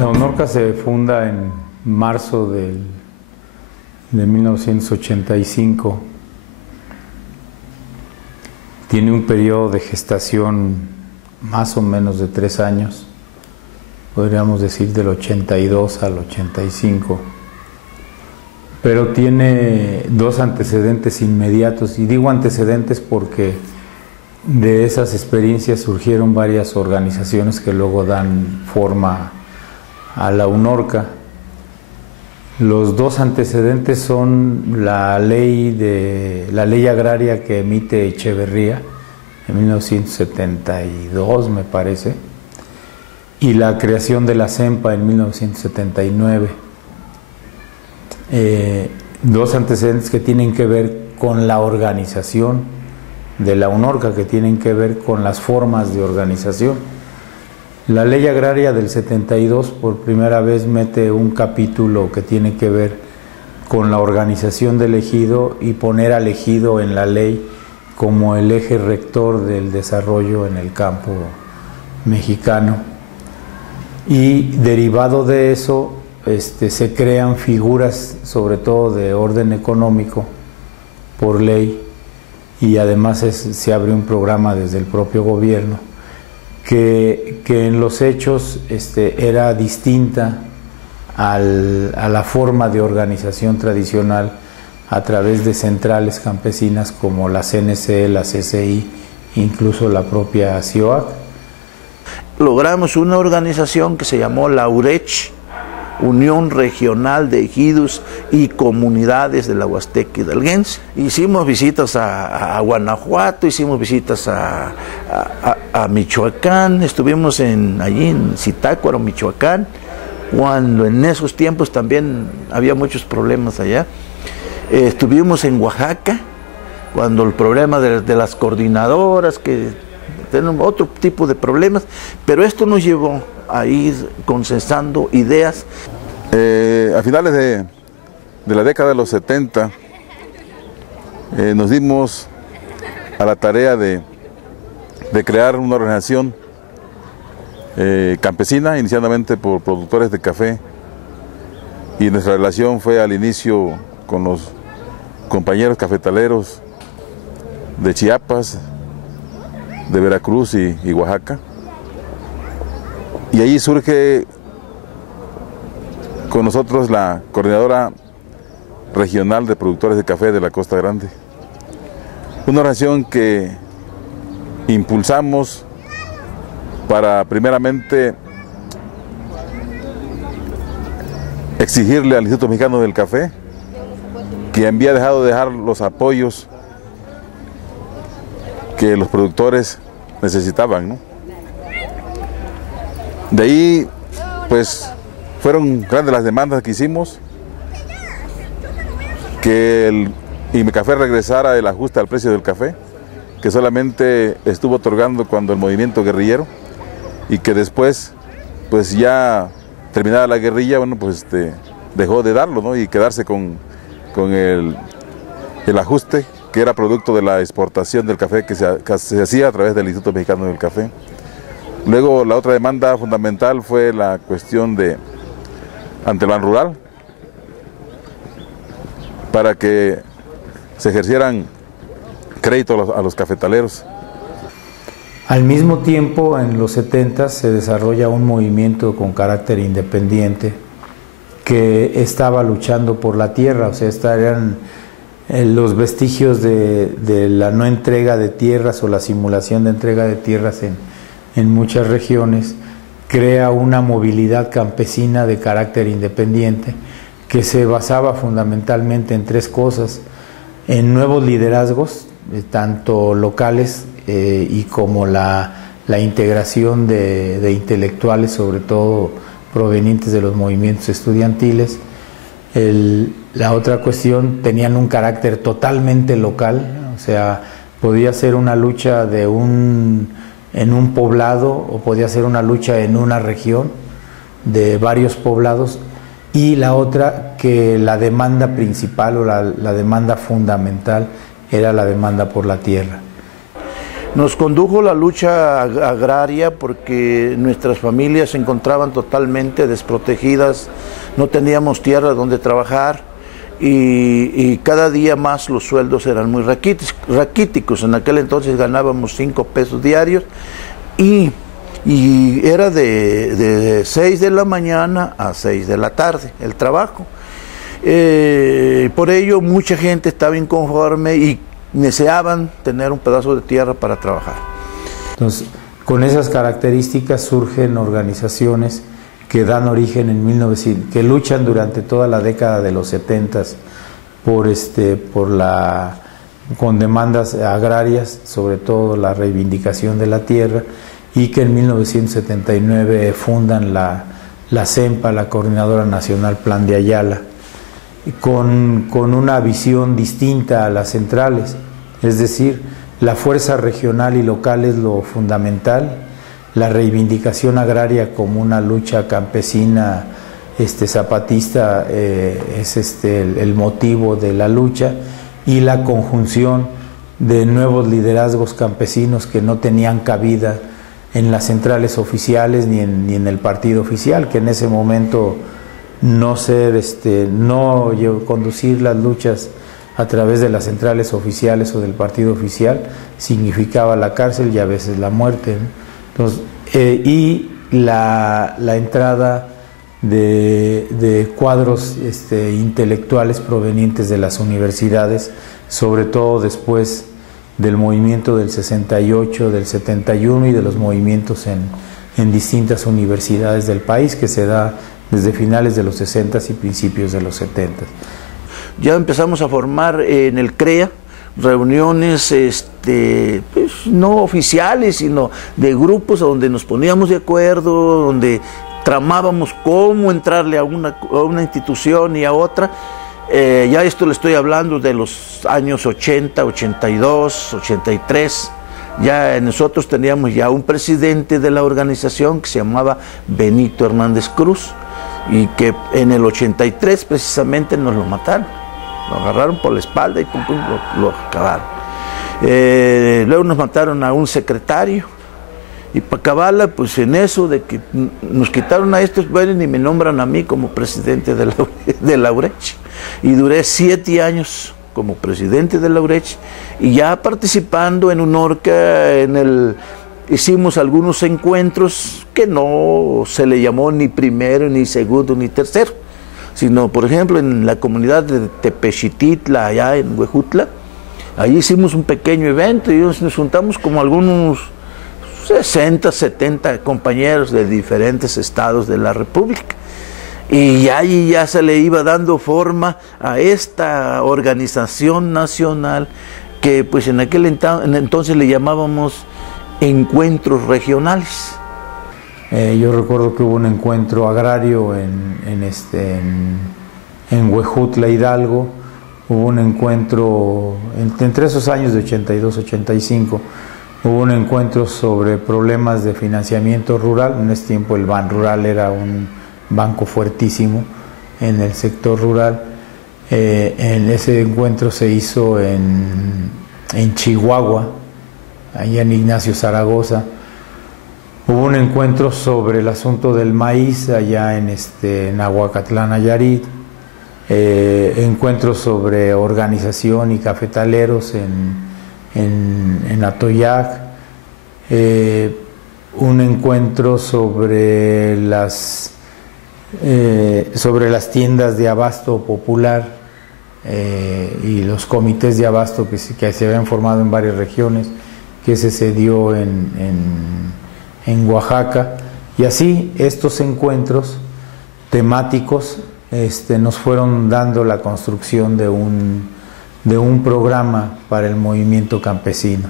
La UNORCA se funda en marzo de 1985. Tiene un periodo de gestación más o menos de 3 años, podríamos decir del 82 al 85, pero tiene 2 antecedentes inmediatos, y digo antecedentes porque de esas experiencias surgieron varias organizaciones que luego dan forma a la UNORCA. Los 2 antecedentes son la ley agraria que emite Echeverría en 1972, me parece, y la creación de la CEMPA en 1979. 2 antecedentes que tienen que ver con la organización de la UNORCA, que tienen que ver con las formas de organización. La ley agraria del 72 por primera vez mete un capítulo que tiene que ver con la organización del ejido y poner al ejido en la ley como el eje rector del desarrollo en el campo mexicano. Y derivado de eso se crean figuras, sobre todo de orden económico, por ley, y además se abre un programa desde el propio gobierno que en los hechos era distinta a la forma de organización tradicional a través de centrales campesinas como la CNC, la CCI, incluso la propia CIOAC. Logramos una organización que se llamó la URECH, Unión Regional de Ejidos y Comunidades de la Huasteca Hidalguense. Hicimos visitas a Guanajuato, hicimos visitas a Michoacán, estuvimos allí en Zitácuaro, Michoacán, cuando en esos tiempos también había muchos problemas allá. Estuvimos en Oaxaca, cuando el problema de las coordinadoras, que tienen otro tipo de problemas, pero esto nos llevó a ir consensando ideas. A finales de la década de los 70 nos dimos a la tarea de crear una organización campesina, inicialmente por productores de café, y nuestra relación fue al inicio con los compañeros cafetaleros de Chiapas, de Veracruz y Oaxaca. Y allí surge con nosotros la coordinadora regional de productores de café de la Costa Grande. Una organización que impulsamos para primeramente exigirle al Instituto Mexicano del Café, que había dejado de dar los apoyos que los productores necesitaban, ¿no? De ahí, pues, fueron grandes las demandas que hicimos, que el IMECAFE regresara el ajuste al precio del café, que solamente estuvo otorgando cuando el movimiento guerrillero, y que después, pues ya terminada la guerrilla, bueno, pues dejó de darlo, ¿no? Y quedarse con el ajuste, que era producto de la exportación del café que se hacía a través del Instituto Mexicano del Café. Luego, la otra demanda fundamental fue la cuestión ante el Ban Rural, para que se ejercieran créditos a los cafetaleros. Al mismo tiempo, en los 70 se desarrolla un movimiento con carácter independiente que estaba luchando por la tierra, o sea, eran los vestigios de la no entrega de tierras o la simulación de entrega de tierras en muchas regiones. Crea una movilidad campesina de carácter independiente que se basaba fundamentalmente en 3 cosas: en nuevos liderazgos, tanto locales y como la integración de intelectuales, sobre todo provenientes de los movimientos estudiantiles. La otra cuestión, tenían un carácter totalmente local, o sea, podía ser una lucha en un poblado o podía ser una lucha en una región de varios poblados, y la otra, que la demanda principal o la demanda fundamental era la demanda por la tierra. Nos condujo la lucha agraria porque nuestras familias se encontraban totalmente desprotegidas, no teníamos tierra donde trabajar y cada día más los sueldos eran muy raquíticos. En aquel entonces ganábamos 5 pesos diarios y era de 6 de la mañana a 6 de la tarde el trabajo. Por ello mucha gente estaba inconforme y deseaban tener un pedazo de tierra para trabajar. Entonces, con esas características surgen organizaciones que dan origen en 1900, que luchan durante toda la década de los 70 con demandas agrarias, sobre todo la reivindicación de la tierra, y que en 1979 fundan la CEMPA, la Coordinadora Nacional Plan de Ayala, con una visión distinta a las centrales, es decir, la fuerza regional y local es lo fundamental, la reivindicación agraria como una lucha campesina zapatista es el motivo de la lucha, y la conjunción de nuevos liderazgos campesinos que no tenían cabida en las centrales oficiales ni en el partido oficial, que en ese momento conducir las luchas a través de las centrales oficiales o del partido oficial significaba la cárcel y a veces la muerte, ¿no? Entonces, y la entrada de cuadros intelectuales provenientes de las universidades, sobre todo después del movimiento del 68, del 71 y de los movimientos en distintas universidades del país, que se da desde finales de los 60 y principios de los 70. Ya empezamos a formar en el CREA reuniones pues, no oficiales, sino de grupos donde nos poníamos de acuerdo, donde tramábamos cómo entrarle a una institución y a otra. Ya esto le estoy hablando de los años 80, 82, 83. Ya nosotros teníamos ya un presidente de la organización que se llamaba Benito Hernández Cruz, y que en el 83 precisamente nos lo mataron, lo agarraron por la espalda y pum, pum, lo acabaron. Luego nos mataron a un secretario, y para acabarla, pues en eso de que nos quitaron a estos, bueno, y me nombran a mí como presidente de la URECH, y duré 7 años como presidente de la URECH, y ya participando en UNORCA, hicimos algunos encuentros que no se le llamó ni primero, ni segundo, ni tercero, sino, por ejemplo, en la comunidad de Tepexititla, allá en Huejutla, ahí hicimos un pequeño evento y nos juntamos como algunos 60, 70 compañeros de diferentes estados de la República. Y ahí ya se le iba dando forma a esta organización nacional que pues en aquel entonces le llamábamos encuentros regionales. Yo recuerdo que hubo un encuentro agrario en Huejutla, Hidalgo. Hubo un encuentro entre esos años de 82, 85. Hubo un encuentro sobre problemas de financiamiento rural. En ese tiempo el Ban Rural era un banco fuertísimo en el sector rural. En ese encuentro se hizo en Chihuahua, allá en Ignacio Zaragoza. Hubo un encuentro sobre el asunto del maíz allá en Aguacatlán, Nayarit. Encuentros sobre organización y cafetaleros en Atoyac. Un encuentro sobre las tiendas de abasto popular y los comités de abasto que se habían formado en varias regiones, que se dio en Oaxaca. Y así estos encuentros temáticos nos fueron dando la construcción de un programa para el movimiento campesino.